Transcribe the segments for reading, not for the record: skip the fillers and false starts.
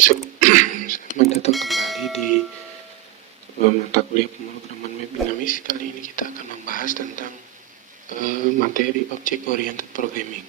Selamat datang kembali di mata kuliah pemrograman web dinamis. Kali ini kita akan membahas tentang materi Object Oriented Programming.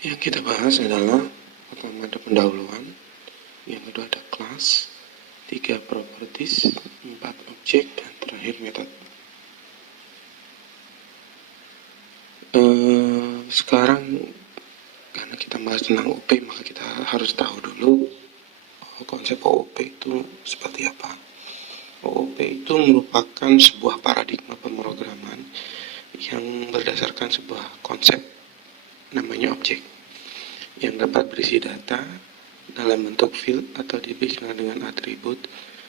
Yang kita bahas adalah pertama ada pendahuluan, yang kedua ada kelas, 3 properties, 4 objek, dan terakhir metode. Sekarang karena kita bahas tentang OOP, maka kita harus tahu dulu konsep OOP itu seperti apa. OOP itu merupakan sebuah paradigma pemrograman yang berdasarkan sebuah konsep namanya objek yang dapat berisi data dalam bentuk field atau dikenal dengan atribut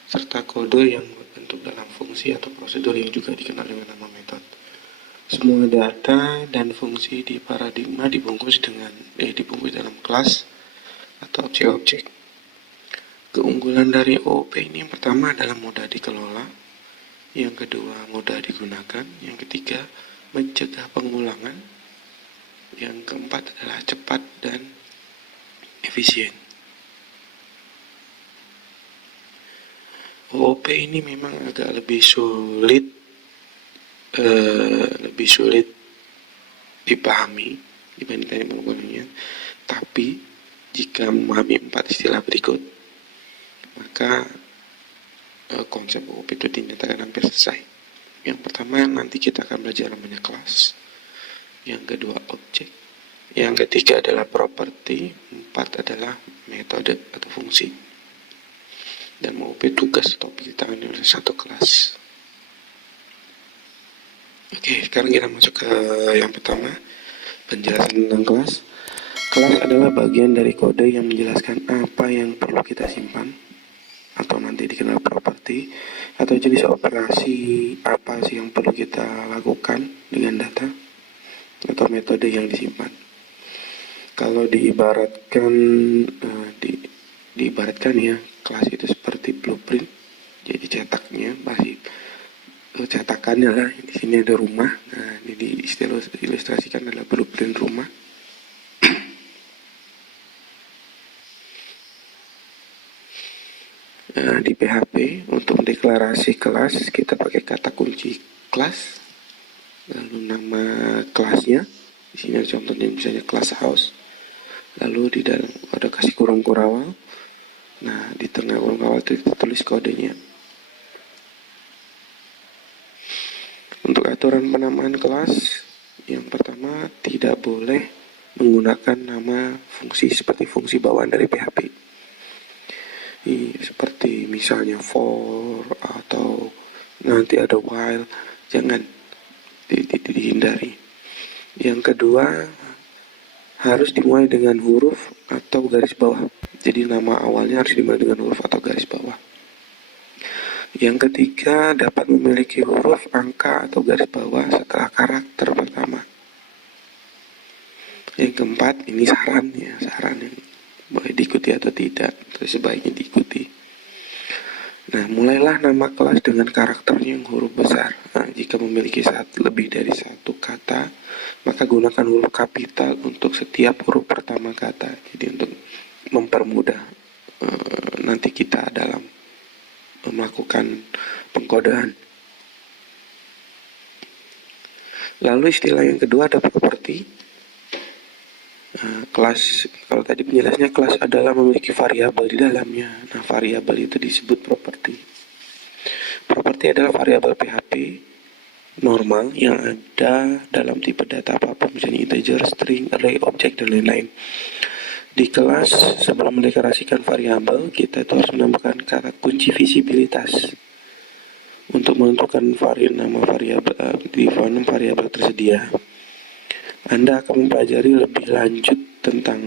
serta kode yang berbentuk dalam fungsi atau prosedur yang juga dikenal dengan nama metode. Semua data dan fungsi di paradigma dibungkus dalam kelas atau objek-objek. Keunggulan dari OOP ini yang pertama adalah mudah dikelola, yang kedua mudah digunakan, yang ketiga mencegah pengulangan, yang keempat adalah cepat dan efisien. OOP ini memang agak lebih sulit dipahami dibandingkan yang penggunaannya, tapi jika memahami 4 istilah berikut, maka konsep OOP itu dinyatakan hampir selesai. Yang pertama nanti kita akan belajar namanya kelas, yang kedua objek, yang ketiga adalah properti, 4 adalah metode atau fungsi. Dan OOP tugas topik ditangani oleh satu kelas. Oke, sekarang kita masuk ke yang pertama, penjelasan tentang kelas. Kelas adalah bagian dari kode yang menjelaskan apa yang perlu kita simpan, atau nanti dikenal properti, atau jenis operasi apa sih yang perlu kita lakukan dengan data, atau metode yang disimpan. Kalau diibaratkan ya, kelas itu seperti blueprint, jadi cetaknya masih cetakannya lah. Di sini ada rumah. Nah, ini diilustrasikan adalah blueprint rumah. Nah, di PHP untuk deklarasi kelas kita pakai kata kunci kelas, lalu nama kelasnya. Di sini ada contohnya misalnya class house. Lalu di dalam ada kasih kurung kurawal. Nah, di tengah kurung kurawal itu kita tulis kodenya. Untuk aturan penamaan kelas, yang pertama tidak boleh menggunakan nama fungsi seperti fungsi bawaan dari PHP. Seperti misalnya for atau nanti ada while, jangan, dihindari. Yang kedua, harus dimulai dengan huruf atau garis bawah. Jadi nama awalnya harus dimulai dengan huruf atau garis bawah. Yang ketiga, dapat memiliki huruf, angka, atau garis bawah setelah karakter pertama. Yang keempat, ini saran yang boleh diikuti atau tidak, terus sebaiknya diikuti. Nah, mulailah nama kelas dengan karakternya yang huruf besar. Nah, jika memiliki lebih dari satu kata, maka gunakan huruf kapital untuk setiap huruf pertama kata. Jadi untuk mempermudah nanti kita dalam melakukan pengkodean. Lalu istilah yang kedua ada properti. Kelas, kalau tadi penjelasnya kelas adalah memiliki variabel di dalamnya. Nah, variabel itu disebut properti. Properti adalah variabel PHP normal yang ada dalam tipe data apapun, misalnya integer, string, array, object, dan lain-lain. Di kelas, sebelum mendeklarasikan variabel, kita itu harus menambahkan kata kunci visibilitas untuk menentukan nama variabel di variabel tersedia. Anda akan mempelajari lebih lanjut tentang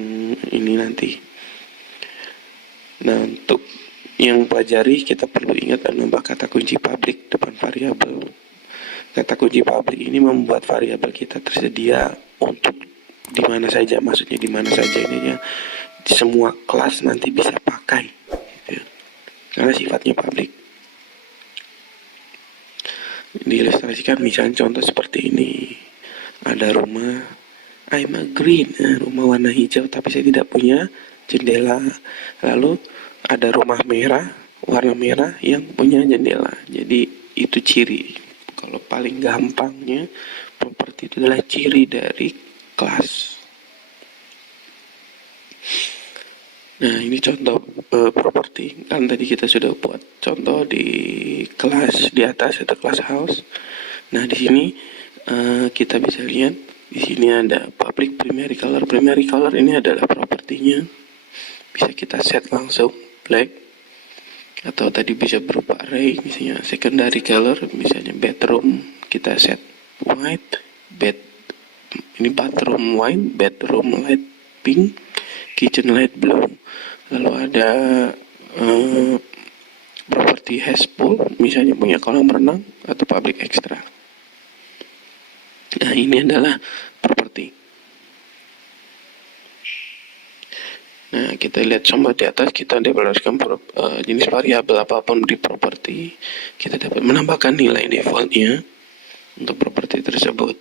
ini nanti. Nah, untuk yang pelajari kita perlu ingat menambah kata kunci public depan variabel. Kata kunci public ini membuat variabel kita tersedia untuk di mana saja, maksudnya di mana saja ini ya, di semua kelas nanti bisa pakai gitu. Karena sifatnya public. Diilustrasikan misalnya contoh seperti ini, ada rumah, I'm a green, rumah warna hijau, tapi saya tidak punya jendela. Lalu ada rumah merah, warna merah yang punya jendela. Jadi itu ciri. Kalau paling gampangnya, properti itu adalah ciri dari kelas. Nah, ini contoh properti. Kan tadi kita sudah buat contoh di kelas di atas, itu kelas house. Nah, di sini kita bisa lihat di sini ada public primary color. Primary color ini adalah propertinya. Bisa kita set langsung black, atau tadi bisa berupa array, misalnya secondary color, misalnya bedroom kita set white, ini bathroom white, bedroom light pink, kitchen light blue. Lalu ada properti has pool, misalnya punya kolam renang atau public extra. Nah, ini adalah properti. Nah, kita lihat semua di atas, kita berdasarkan jenis variabel apapun di properti, kita dapat menambahkan nilai defaultnya untuk properti tersebut.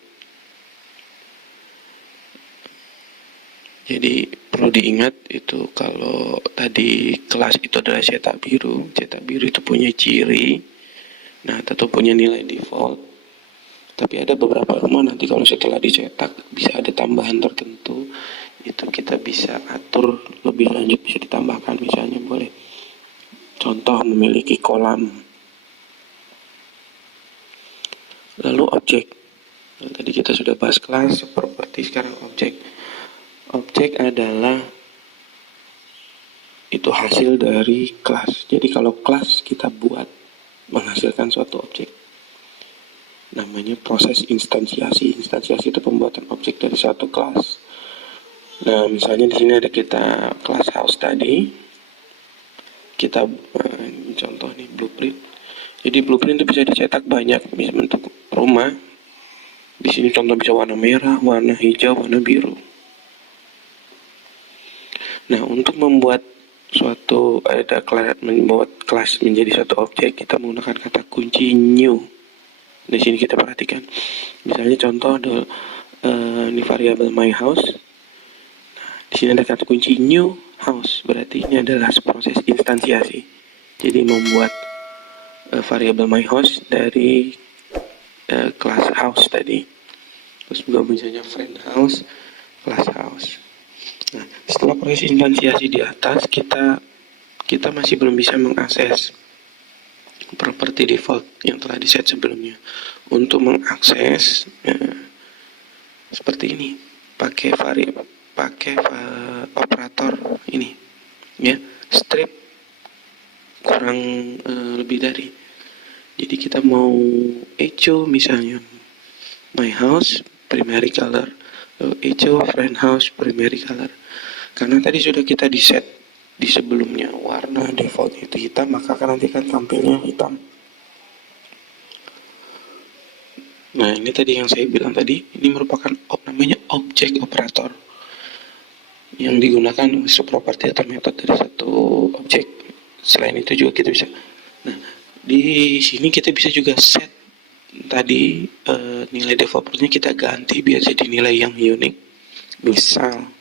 Jadi perlu diingat itu, kalau tadi kelas itu adalah cetak biru itu punya ciri, nah tentu punya nilai default. Tapi ada beberapa rumah nanti kalau setelah dicetak bisa ada tambahan tertentu, itu kita bisa atur lebih lanjut, bisa ditambahkan, misalnya boleh contoh memiliki kolam. Lalu objek, nah, tadi kita sudah bahas kelas, properti, sekarang objek. Objek adalah itu hasil dari kelas. Jadi kalau kelas kita buat menghasilkan suatu objek, namanya proses instansiasi. Instansiasi itu pembuatan objek dari suatu kelas. Nah, misalnya di sini ada kita kelas house tadi. Kita ini contoh nih blueprint. Jadi blueprint itu bisa dicetak banyak, bisa bentuk rumah. Di sini contoh bisa warna merah, warna hijau, warna biru. Nah, untuk membuat membuat kelas menjadi suatu objek, kita menggunakan kata kunci new. Di sini kita perhatikan. Misalnya contoh ada ini variabel my house. Nah, di sini ada kata kunci new house, berarti ini adalah proses instansiasi. Jadi membuat variabel my house dari kelas house tadi. Terus juga misalnya friend house, class house. Nah, setelah proses instansiasi di atas, kita masih belum bisa mengakses properti default yang telah diset sebelumnya. Untuk mengakses seperti ini, pakai operator ini, ya, strip kurang lebih dari. Jadi kita mau echo misalnya my house primary color, echo friend house primary color. Karena tadi sudah kita di set di sebelumnya warna default itu hitam, maka nanti kan tampilnya hitam. Nah, ini tadi yang saya bilang tadi, ini merupakan namanya objek operator yang digunakan untuk properti atau metode dari satu objek. Selain itu juga kita bisa, nah di sini kita bisa juga set tadi nilai defaultnya kita ganti biar jadi nilai yang unik. Misal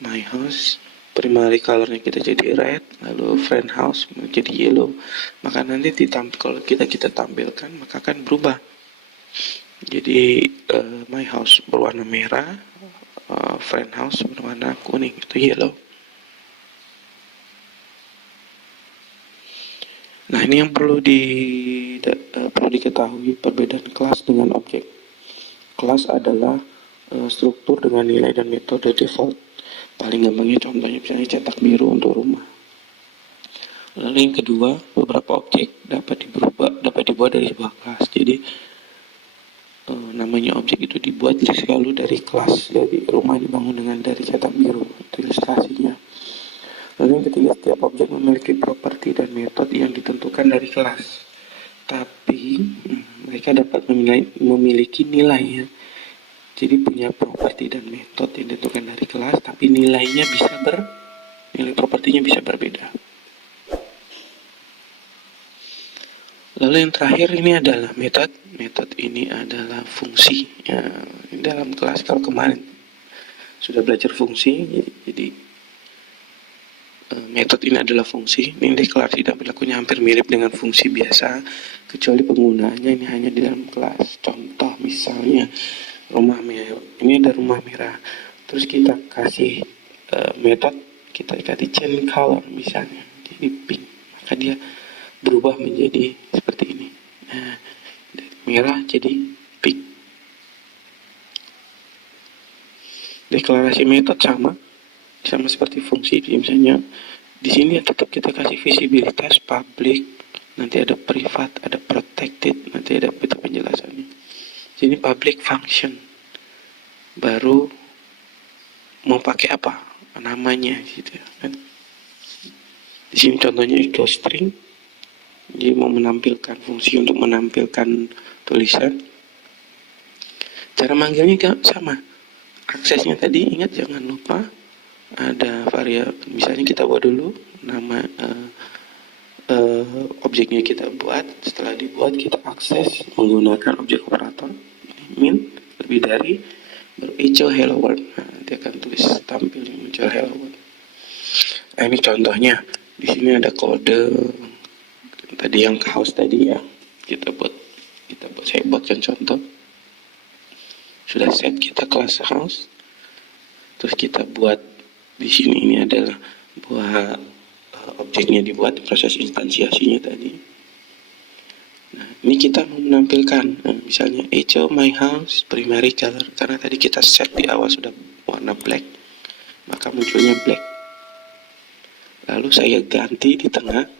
my house primary colornya kita jadi red, lalu friend house menjadi yellow, maka nanti kalau kita tampilkan maka akan berubah. Jadi my house berwarna merah, friend house berwarna kuning, itu yellow. Nah, ini yang perlu diketahui perbedaan kelas dengan objek. Kelas adalah struktur dengan nilai dan metode default. Paling gampangnya contohnya misalnya cetak biru untuk rumah. Lalu yang kedua, beberapa objek dapat dibuat dari sebuah kelas. Jadi namanya objek itu dibuat selalu dari kelas. Jadi rumah dibangun dari cetak biru, itu ilustrasinya. Lalu yang ketiga, setiap objek memiliki properti dan metode yang ditentukan dari kelas. Tapi mereka dapat memiliki nilai, ya. Jadi punya properti dan metode yang ditentukan dari kelas, tapi nilai propertinya bisa berbeda. Lalu yang terakhir ini adalah metode. Metode ini adalah fungsi. Ya, dalam kelas kalau kemarin sudah belajar fungsi, jadi metode ini adalah fungsi. Ini deklarasi dan perilakunya hampir mirip dengan fungsi biasa, kecuali penggunaannya ini hanya di dalam kelas. Contoh misalnya rumah merah, ini ada rumah merah, terus kita kasih metode, kita kasih change color misalnya jadi pink, maka dia berubah menjadi seperti ini. Nah, dari merah jadi pink. Deklarasi metode sama seperti fungsi. Misalnya di sini tetap kita kasih visibilitas public, nanti ada privat, ada protected, nanti ada itu penjelasannya. Sini public function, baru mau pakai apa namanya gitu kan. Di sini contohnya echo string, jadi mau menampilkan fungsi untuk menampilkan tulisan. Cara manggilnya sama, aksesnya tadi ingat jangan lupa ada variabel. Misalnya kita buat dulu nama objeknya, kita buat, setelah dibuat kita akses menggunakan objek operator min lebih dari, baru echo hello world. Nah, nanti akan tulis tampil muncul hello world. Nah, ini contohnya. Di sini ada kode tadi yang house tadi ya. Saya buatkan contoh. Sudah set kita kelas house. Terus kita buat di sini, ini adalah buat objeknya dibuat, proses instansiasinya tadi. Nah, ini kita mau menampilkan misalnya echo my house primary color, karena tadi kita set di awal sudah warna black, maka munculnya black. Lalu saya ganti di tengah,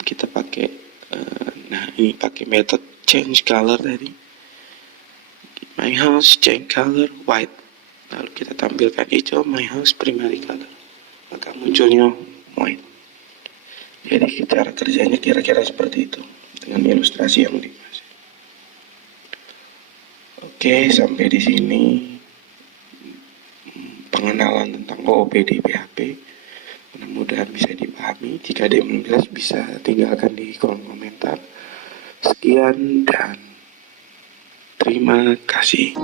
kita pakai nah ini pakai metode change color tadi, my house change color white, lalu kita tampilkan echo my house primary color, maka munculnya white. Jadi cara kerjanya kira-kira seperti itu dengan ilustrasi yang dikasih. Oke, sampai di sini pengenalan tentang OOP di PHP. Mudah-mudahan bisa dipahami. Jika ada yang belum jelas bisa tinggalkan di kolom komentar. Sekian dan terima kasih.